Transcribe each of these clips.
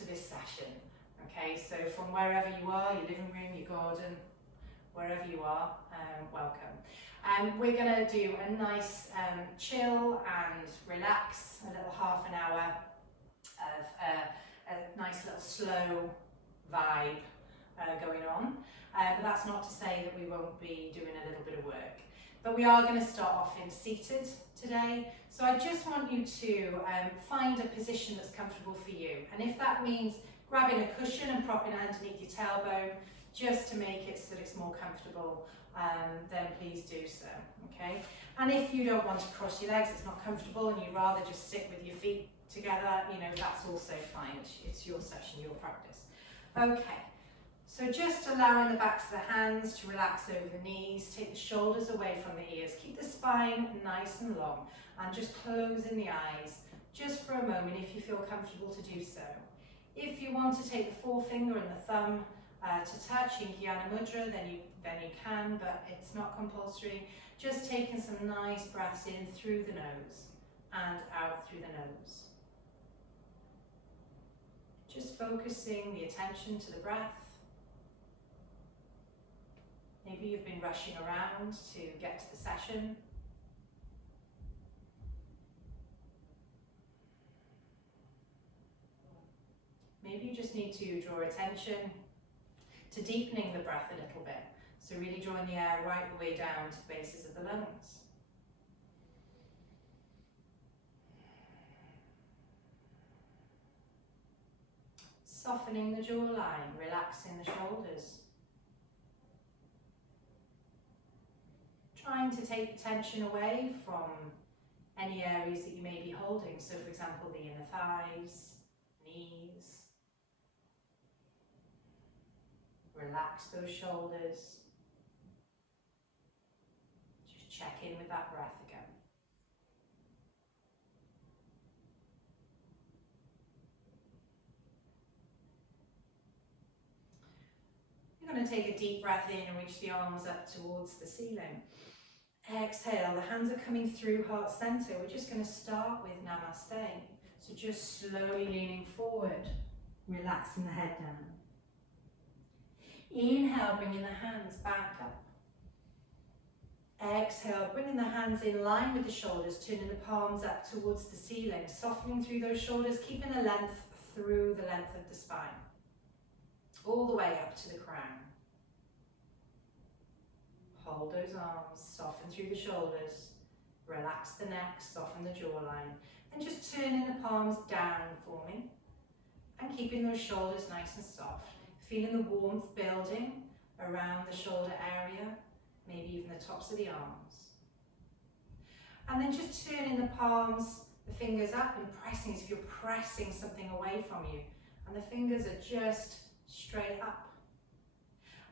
to this session. Okay, so from wherever you are, your living room, your garden, wherever you are, welcome. We're going to do a nice chill and relax, a little half an hour of a nice little slow vibe going on. But that's not to say that we won't be doing a little bit of work. But we are going to start off in seated today. So I just want you to find a position that's comfortable for you. And if that means grabbing a cushion and propping it underneath your tailbone, just to make it so that it's more comfortable, then please do so, okay? And if you don't want to cross your legs, it's not comfortable, and you'd rather just sit with your feet together, you know, that's also fine. It's your session, your practice. Okay, so just allowing the backs of the hands to relax over the knees, take the shoulders away from the ears, keep the spine nice and long, and just closing the eyes just for a moment if you feel comfortable to do so. If you want to take the forefinger and the thumb to touch in Jnana Mudra, then you can, but it's not compulsory. Just taking some nice breaths in through the nose and out through the nose. Just focusing the attention to the breath. Maybe you've been rushing around to get to the session. Maybe you just need to draw attention to deepening the breath a little bit. So really drawing the air right the way down to the bases of the lungs. Softening the jawline, relaxing the shoulders. Trying to take the tension away from any areas that you may be holding. So for example, the inner thighs, knees. Relax those shoulders. Just check in with that breath again. You're going to take a deep breath in and reach the arms up towards the ceiling. Exhale, the hands are coming through heart center. We're just going to start with Namaste. So just slowly leaning forward, relaxing the head down. Inhale, bringing the hands back up. Exhale, bringing the hands in line with the shoulders, turning the palms up towards the ceiling, softening through those shoulders, keeping the length through the length of the spine, all the way up to the crown. Hold those arms, soften through the shoulders, relax the neck, soften the jawline, and just turning the palms down for me, and keeping those shoulders nice and soft. Feeling the warmth building around the shoulder area, maybe even the tops of the arms. And then just turning the palms, the fingers up and pressing as if you're pressing something away from you. And the fingers are just straight up.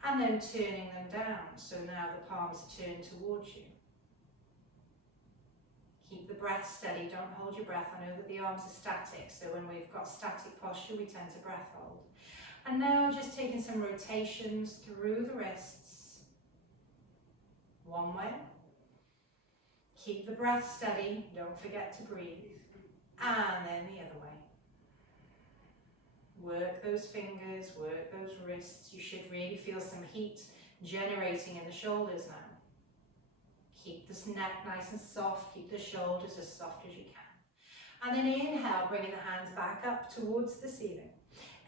And then turning them down, so now the palms are turned towards you. Keep the breath steady, don't hold your breath. I know that the arms are static, so when we've got static posture, we tend to breath hold. And now just taking some rotations through the wrists. One way. Keep the breath steady, don't forget to breathe. And then the other way. Work those fingers, work those wrists. You should really feel some heat generating in the shoulders now. Keep the neck nice and soft, keep the shoulders as soft as you can. And then inhale, bringing the hands back up towards the ceiling.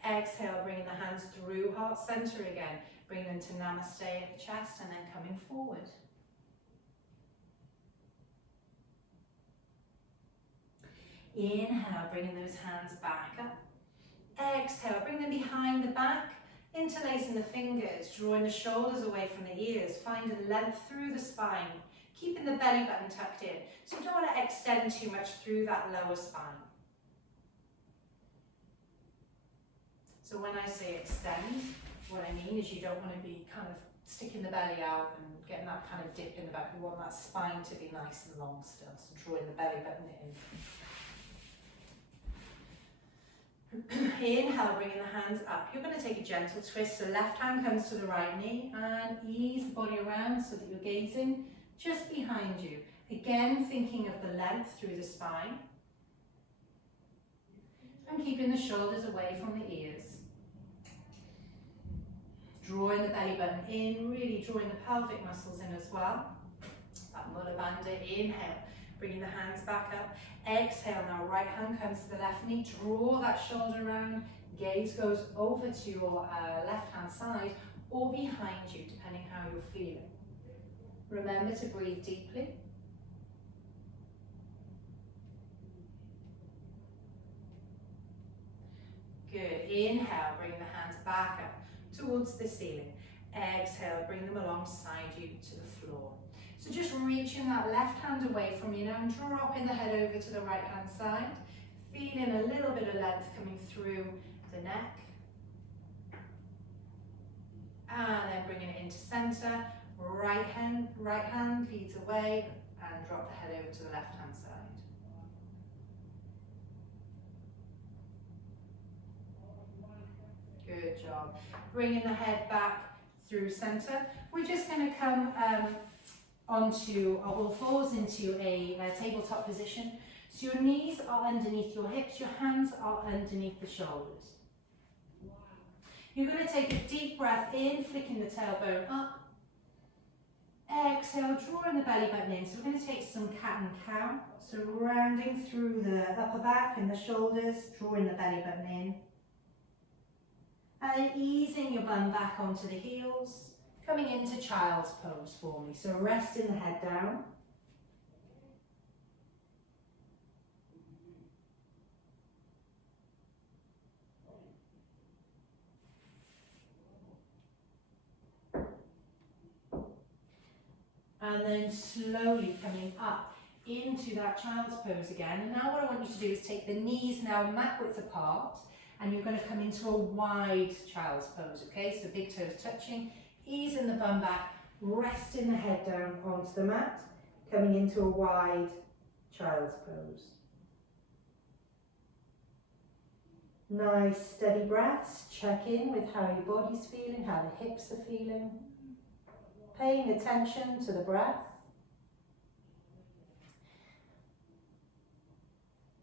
Exhale, bringing the hands through heart center again. Bring them to Namaste at the chest and then coming forward. Inhale, bringing those hands back up. Exhale, bring them behind the back, interlacing the fingers, drawing the shoulders away from the ears, finding length through the spine, keeping the belly button tucked in. So you don't want to extend too much through that lower spine. So when I say extend, what I mean is you don't want to be kind of sticking the belly out and getting that kind of dip in the back. You want that spine to be nice and long still, so drawing the belly button in. Inhale, bringing the hands up. You're going to take a gentle twist, so left hand comes to the right knee and ease the body around so that you're gazing just behind you. Again, thinking of the length through the spine. and keeping the shoulders away from the ears. Drawing the belly button in, really drawing the pelvic muscles in as well. That Mula Bandha, inhale, bringing the hands back up. Exhale, now right hand comes to the left knee, draw that shoulder around, gaze goes over to your left hand side or behind you, depending how you're feeling. Remember to breathe deeply. Good, inhale, bring the hands back up towards the ceiling. Exhale, bring them alongside you to the floor. So just reaching that left hand away from you now and dropping the head over to the right hand side. Feeling a little bit of length coming through the neck. And then bringing it into center. Right hand leads away and drop the head over to the left hand side. Good job. Bringing the head back through center. We're just going to come onto all fours into a tabletop position. So your knees are underneath your hips, your hands are underneath the shoulders. You're going to take a deep breath in, flicking the tailbone up. Exhale, drawing the belly button in. So we're going to take some cat and cow. So rounding through the upper back and the shoulders, drawing the belly button in. And then easing your bum back onto the heels, coming into child's pose for me. So resting the head down. And then slowly coming up into that child's pose again. And now what I want you to do is take the knees now mat width apart, and you're going to come into a wide child's pose, okay? So big toes touching, easing the bum back, resting the head down onto the mat, coming into a wide child's pose. Nice steady breaths, check in with how your body's feeling, how the hips are feeling. Paying attention to the breath.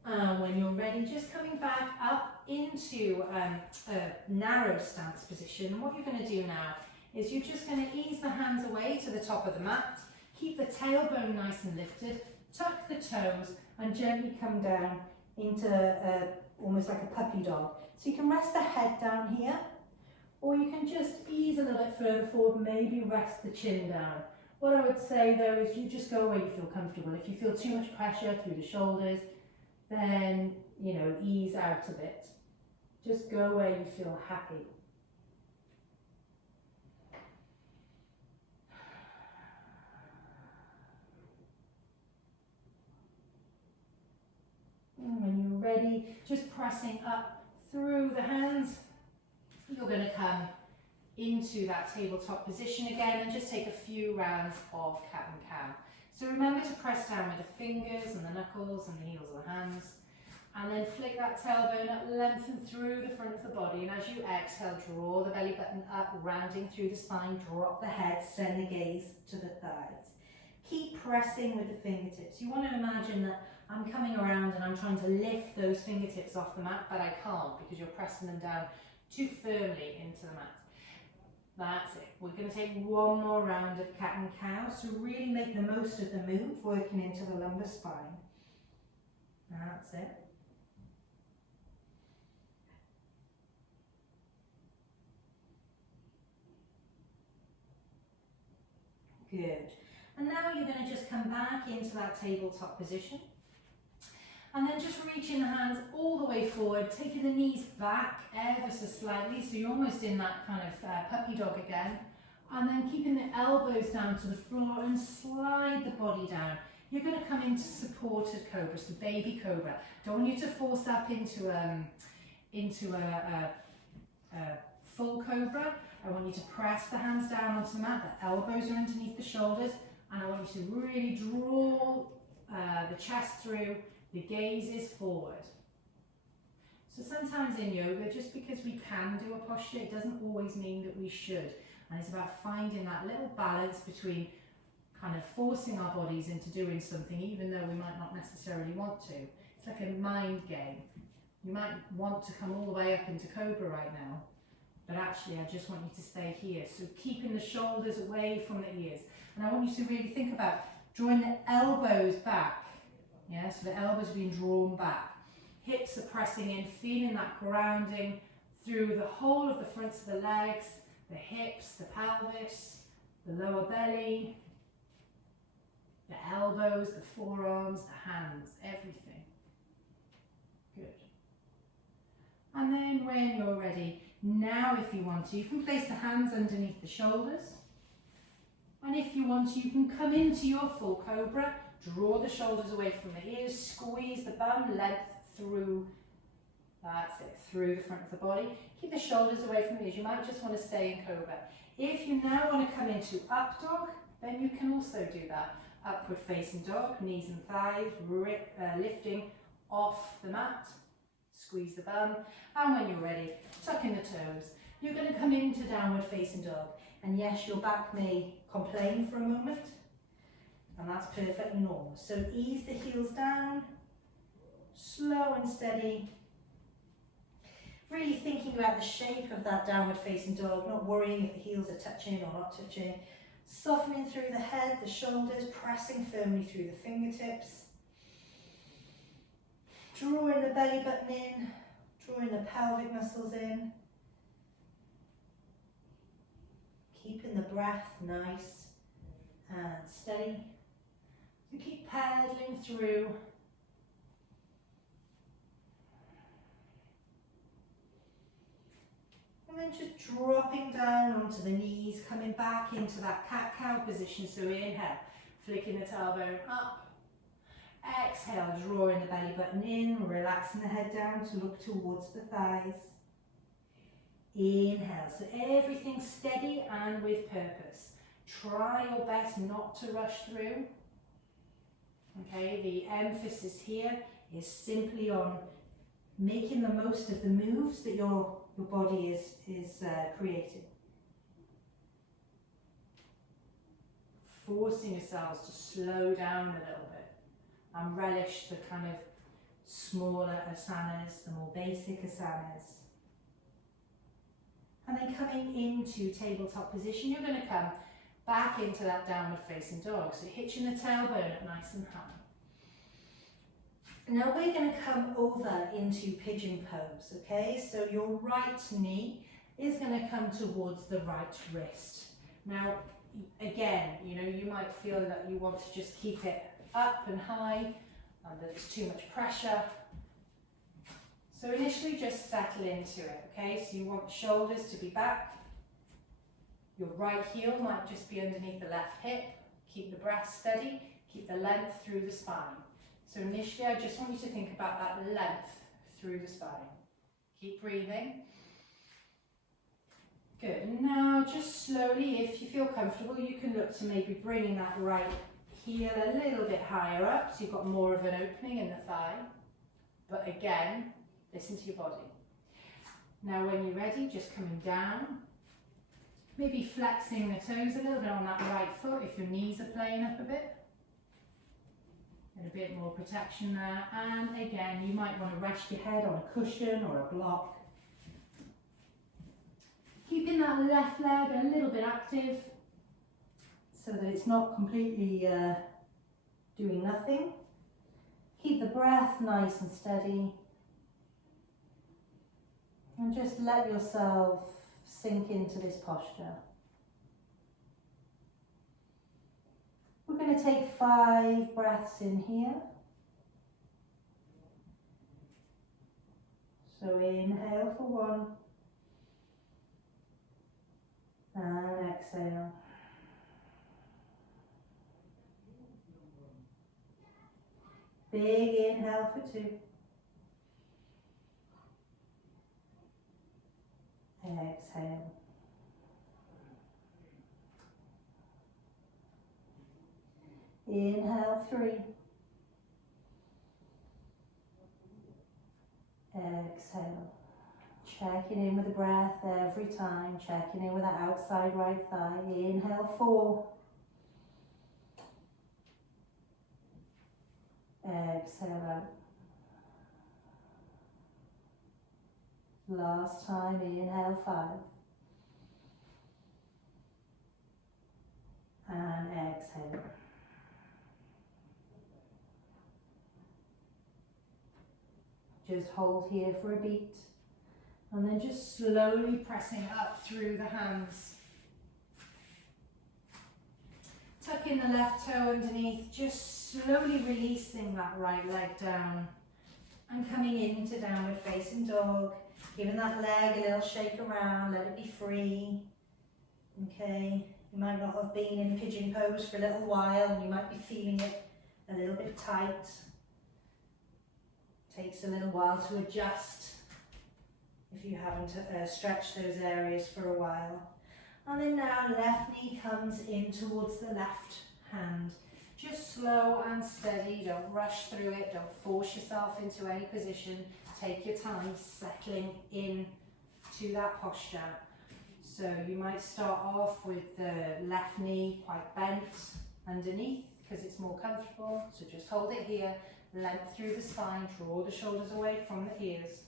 And when you're ready, just coming back up into a narrow stance position. And what you're going to do now is you're just going to ease the hands away to the top of the mat, keep the tailbone nice and lifted, tuck the toes, and gently come down into almost like a puppy dog. So you can rest the head down here, or you can just ease a little bit further forward, maybe rest the chin down. What I would say though is you just go where you feel comfortable. If you feel too much pressure through the shoulders, then, you know, ease out of it. Just go where you feel happy. And when you're ready, just pressing up through the hands, you're going to come into that tabletop position again and just take a few rounds of cat and cow. So remember to press down with the fingers and the knuckles and the heels of the hands, and then flick that tailbone up, lengthen through the front of the body, and as you exhale, draw the belly button up, rounding through the spine, drop the head, send the gaze to the thighs. Keep pressing with the fingertips. You want to imagine that I'm coming around and I'm trying to lift those fingertips off the mat, but I can't because you're pressing them down too firmly into the mat. That's it. We're going to take one more round of cat and cow. So really make the most of the move, working into the lumbar spine. That's it. Good. And now you're going to just come back into that tabletop position. And then just reaching the hands all the way forward, taking the knees back ever so slightly, so you're almost in that kind of puppy dog again. And then keeping the elbows down to the floor and slide the body down. You're going to come into supported cobra, so baby cobra. Don't want you to force up into a full cobra. I want you to press the hands down onto the mat, the elbows are underneath the shoulders, and I want you to really draw the chest through. The gaze is forward. So sometimes in yoga, just because we can do a posture, it doesn't always mean that we should. And it's about finding that little balance between kind of forcing our bodies into doing something, even though we might not necessarily want to. It's like a mind game. You might want to come all the way up into Cobra right now, but actually I just want you to stay here. So keeping the shoulders away from the ears. And I want you to really think about drawing the elbows back. Yeah, so the elbows are being drawn back. Hips are pressing in, feeling that grounding through the whole of the fronts of the legs, the hips, the pelvis, the lower belly, the elbows, the forearms, the hands, everything. Good. And then when you're ready, now if you want to, you can place the hands underneath the shoulders. And if you want to, you can come into your full Cobra, draw the shoulders away from the ears, squeeze the bum length through, that's it, through the front of the body. Keep the shoulders away from the ears. You might just want to stay in Cobra. If you now want to come into up dog, then you can also do that. Upward facing dog, knees and thighs lifting off the mat. Squeeze the bum, and when you're ready, tuck in the toes. You're going to come into downward facing dog, and yes, your back may complain for a moment, and that's perfectly normal. So ease the heels down, slow and steady. Really thinking about the shape of that downward facing dog, not worrying if the heels are touching or not touching. Softening through the head, the shoulders, pressing firmly through the fingertips. Drawing the belly button in, drawing the pelvic muscles in. Keeping the breath nice and steady. So keep paddling through. And then just dropping down onto the knees, coming back into that cat-cow position. So inhale, flicking the tailbone up. Exhale, drawing the belly button in, relaxing the head down to look towards the thighs. Inhale, so everything steady and with purpose. Try your best not to rush through. Okay, the emphasis here is simply on making the most of the moves that your body is creating. Forcing yourselves to slow down a little bit and relish the kind of smaller asanas, the more basic asanas. And then coming into tabletop position, you're going to come back into that downward facing dog. So hitching the tailbone up nice and high. Now we're going to come over into pigeon pose, okay? So your right knee is going to come towards the right wrist. Now, again, you know, you might feel that you want to just keep it up and high, and that there's too much pressure. So initially just settle into it, okay? So you want the shoulders to be back. Your right heel might just be underneath the left hip. Keep the breath steady, keep the length through the spine. So initially I just want you to think about that length through the spine. Keep breathing. Good, and now just slowly, if you feel comfortable, you can look to maybe bringing that right heel a little bit higher up, so you've got more of an opening in the thigh. But again, listen to your body. Now when you're ready, just coming down, maybe flexing the toes a little bit on that right foot if your knees are playing up a bit. And a bit more protection there. And again, you might want to rest your head on a cushion or a block. Keeping that left leg a little bit active so that it's not completely doing nothing. Keep the breath nice and steady. And just let yourself sink into this posture. We're going to take 5 breaths in here. So inhale for 1. And exhale. Big inhale for 2. Exhale. Inhale 3. Exhale. Checking in with the breath every time. Checking in with the outside right thigh. Inhale 4. Exhale out. Last time, inhale 5. And exhale. Just hold here for a beat. And then just slowly pressing up through the hands. Tuck in the left toe underneath, just slowly releasing that right leg down. And coming into downward facing dog. Giving that leg a little shake around, let it be free. Okay, you might not have been in pigeon pose for a little while and you might be feeling it a little bit tight. Takes a little while to adjust if you haven't stretched those areas for a while. And then now left knee comes in towards the left hand. Just slow and steady, don't rush through it, don't force yourself into any position. Take your time settling in to that posture. So you might start off with the left knee quite bent underneath because it's more comfortable. So just hold it here, length through the spine, draw the shoulders away from the ears.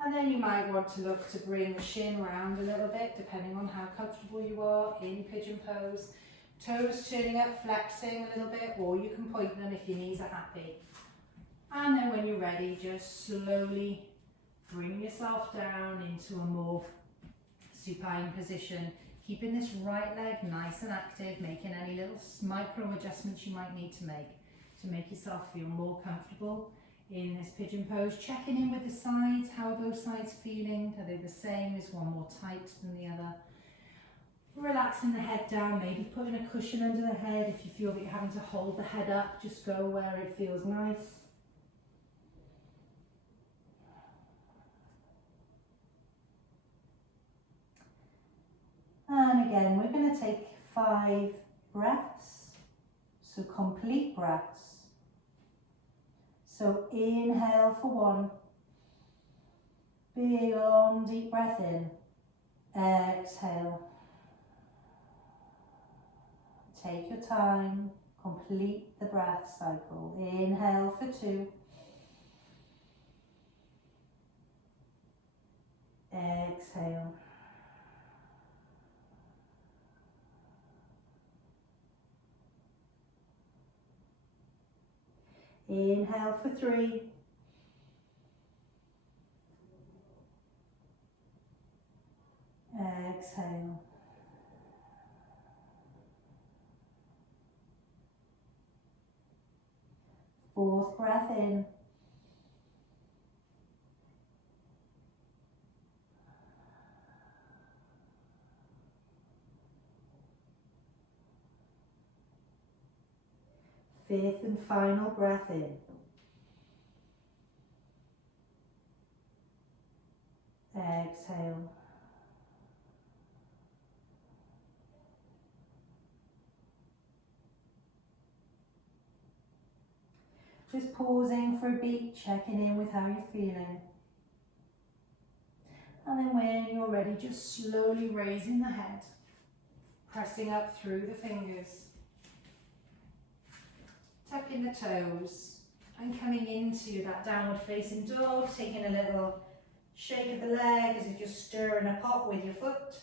And then you might want to look to bring the shin round a little bit, depending on how comfortable you are in pigeon pose. Toes turning up, flexing a little bit, or you can point them if your knees are happy. And then when you're ready, just slowly bring yourself down into a more supine position, keeping this right leg nice and active, making any little micro adjustments you might need to make yourself feel more comfortable in this pigeon pose. Checking in with the sides. How are both sides feeling? Are they the same? Is one more tight than the other? Relaxing the head down, maybe putting a cushion under the head. If you feel that you're having to hold the head up, just go where it feels nice. And again, we're going to take 5 breaths, so complete breaths. So inhale for 1, big long deep breath in, exhale. Take your time, complete the breath cycle. Inhale for 2, exhale. Inhale for 3. Exhale. Fourth breath in. Fifth and final breath in. Exhale. Just pausing for a beat, checking in with how you're feeling. And then when you're ready, just slowly raising the head, pressing up through the fingers. Tucking the toes and coming into that downward facing dog, taking a little shake of the leg as if you're stirring a pot with your foot.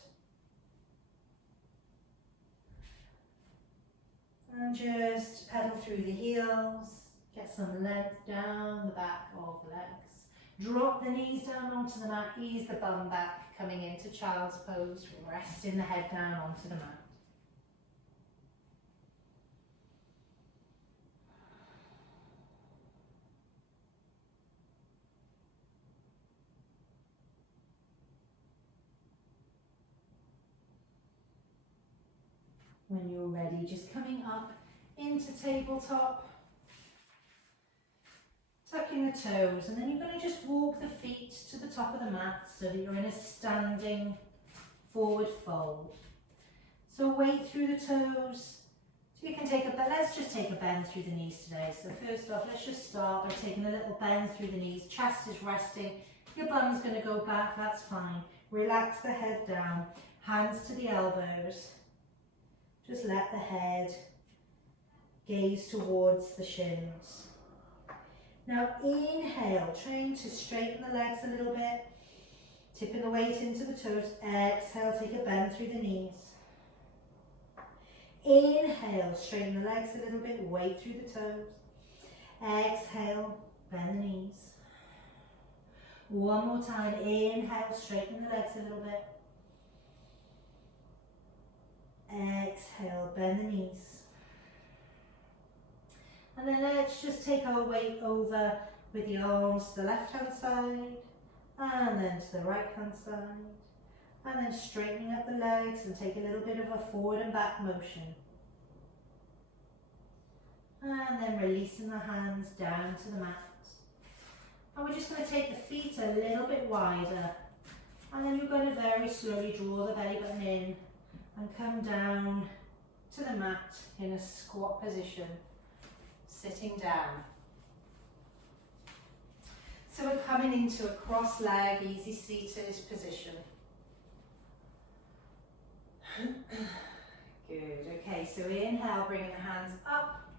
And just pedal through the heels, get some length down the back of the legs. Drop the knees down onto the mat, ease the bum back, coming into child's pose, resting the head down onto the mat. When you're ready, just coming up into tabletop, tucking the toes, and then you're going to just walk the feet to the top of the mat so that you're in a standing forward fold. So weight through the toes. So you can take a, let's just take a bend through the knees today. So first off, let's just start by taking a little bend through the knees. Chest is resting. Your bum's going to go back, that's fine. Relax the head down, hands to the elbows. Just let the head gaze towards the shins. Now inhale, trying to straighten the legs a little bit, tipping the weight into the toes. Exhale, take a bend through the knees. Inhale, straighten the legs a little bit, weight through the toes. Exhale, bend the knees. One more time, inhale, straighten the legs a little bit. Exhale, bend the knees. And then let's just take our weight over with the arms to the left hand side and then to the right hand side. And then straightening up the legs and take a little bit of a forward and back motion. And then releasing the hands down to the mat. And we're just going to take the feet a little bit wider. And then you're going to very slowly draw the belly button in and come down to the mat in a squat position, sitting down. So we're coming into a cross-leg, easy seated position. Good, okay, so inhale, bringing the hands up.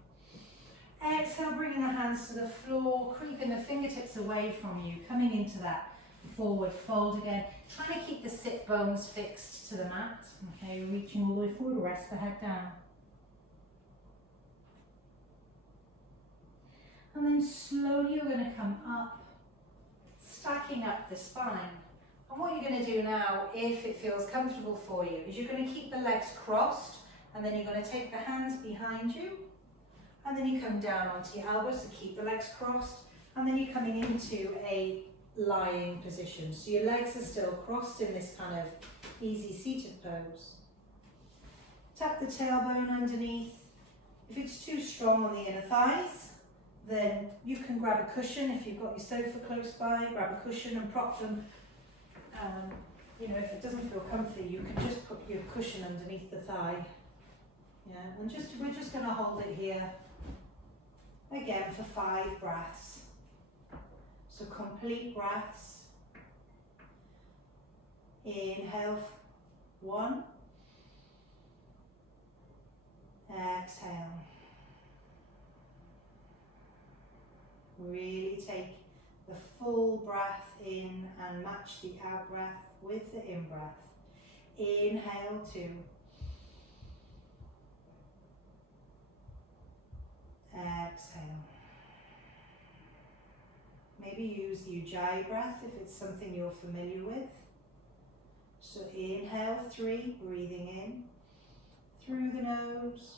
Exhale, bringing the hands to the floor, creeping the fingertips away from you, coming into that forward fold again. Trying to keep the sit bones fixed to the mat. Okay, reaching all the way forward, rest the head down. And then slowly you're going to come up, stacking up the spine. And what you're going to do now, if it feels comfortable for you, is you're going to keep the legs crossed, and then you're going to take the hands behind you, and then you come down onto your elbows to keep the legs crossed, and then you're coming into a lying position. So your legs are still crossed in this kind of easy seated pose. Tap the tailbone underneath. If it's too strong on the inner thighs, then you can grab a cushion. If you've got your sofa close by, grab a cushion and prop them. You know, if it doesn't feel comfy, you can just put your cushion underneath the thigh. Yeah, and we're just going to hold it here again for 5 breaths. So complete breaths. Inhale, 1. Exhale. Really take the full breath in and match the out breath with the in breath. Inhale, 2. Exhale. Maybe use the Ujjayi breath if it's something you're familiar with. So inhale, 3, breathing in through the nose.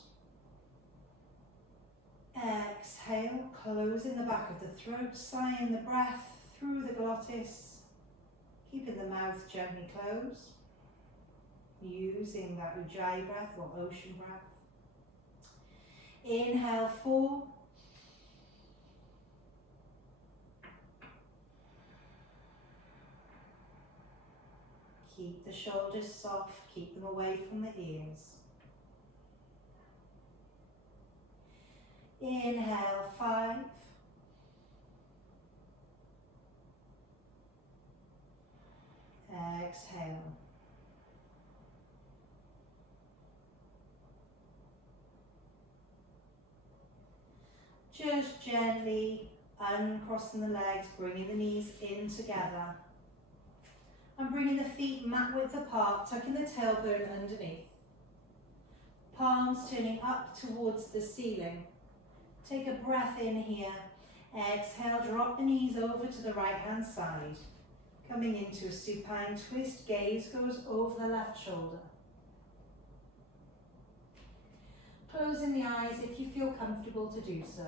Exhale, closing the back of the throat, sighing the breath through the glottis, keeping the mouth gently closed, using that Ujjayi breath or ocean breath. Inhale, 4. Keep the shoulders soft, keep them away from the ears. Inhale, 5. Exhale. Just gently uncrossing the legs, bringing the knees in together. And bringing the feet mat width apart, tucking the tailbone underneath. Palms turning up towards the ceiling. Take a breath in here. Exhale, drop the knees over to the right hand side. Coming into a supine twist, gaze goes over the left shoulder. Closing the eyes if you feel comfortable to do so.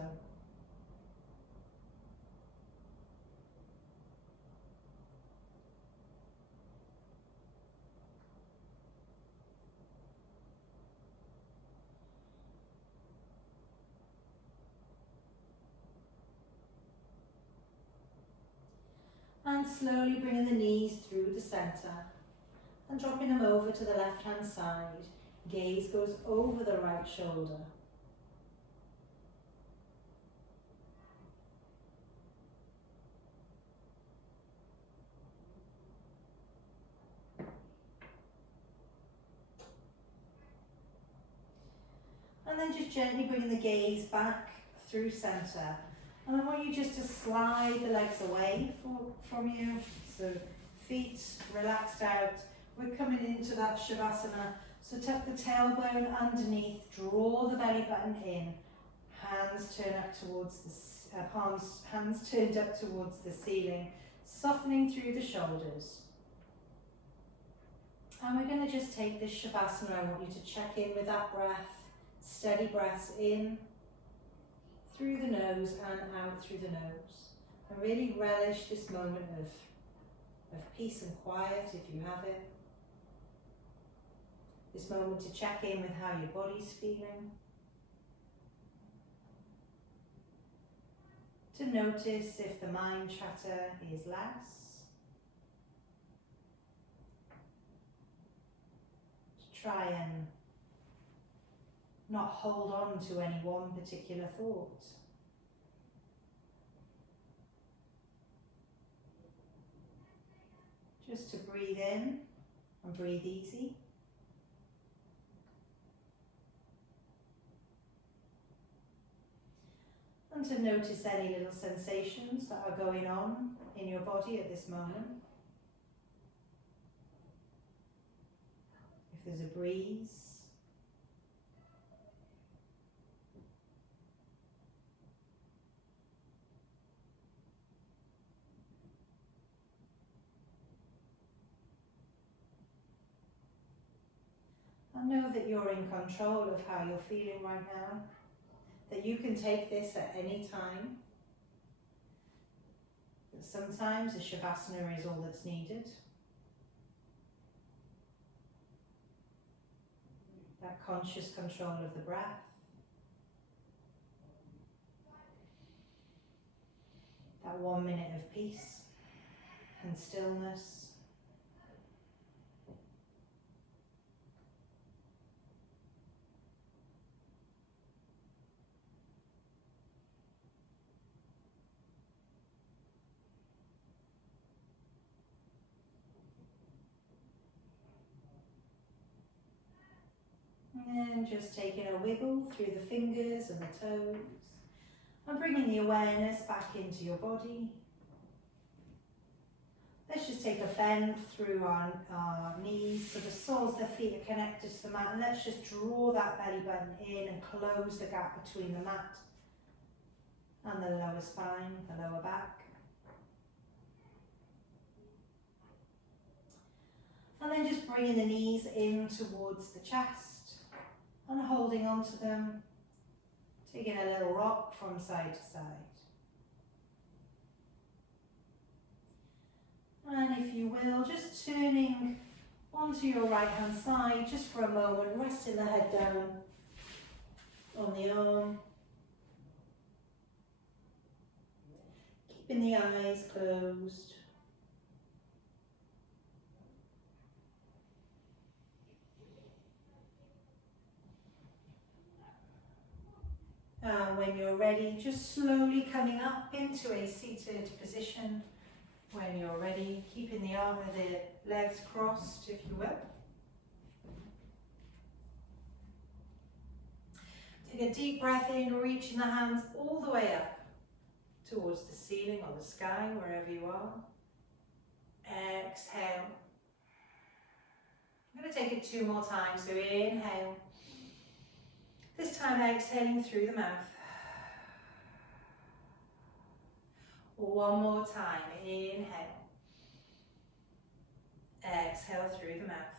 And slowly bringing the knees through the center and dropping them over to the left hand side. Gaze goes over the right shoulder. And then just gently bring the gaze back through center. And I want you just to slide the legs away from you. So feet relaxed out. We're coming into that Shavasana. So tuck the tailbone underneath, draw the belly button in, hands turn up towards the hands turned up towards the ceiling, softening through the shoulders. And we're going to just take this Shavasana. I want you to check in with that breath, steady breaths in through the nose and out through the nose. And really relish this moment of peace and quiet if you have it. This moment to check in with how your body's feeling. To notice if the mind chatter is less. To try and not hold on to any one particular thought. Just to breathe in and breathe easy. And to notice any little sensations that are going on in your body at this moment. If there's a breeze. And know that you're in control of how you're feeling right now. That you can take this at any time. That sometimes a Shavasana is all that's needed. That conscious control of the breath. That 1 minute of peace and stillness. And just taking a wiggle through the fingers and the toes. And bringing the awareness back into your body. Let's just take a bend through our knees so the soles of the feet are connected to the mat. And let's just draw that belly button in and close the gap between the mat and the lower spine, the lower back. And then just bringing the knees in towards the chest. And holding on to them, taking a little rock from side to side. And if you will, just turning onto your right hand side just for a moment, resting the head down on the arm. Keeping the eyes closed. When you're ready, just slowly coming up into a seated position. When you're ready, keeping the legs crossed, if you will. Take a deep breath in, reaching the hands all the way up towards the ceiling or the sky, wherever you are. Exhale. I'm going to take it 2 more times, so inhale. This time exhaling through the mouth. 1 more time, inhale. Exhale through the mouth.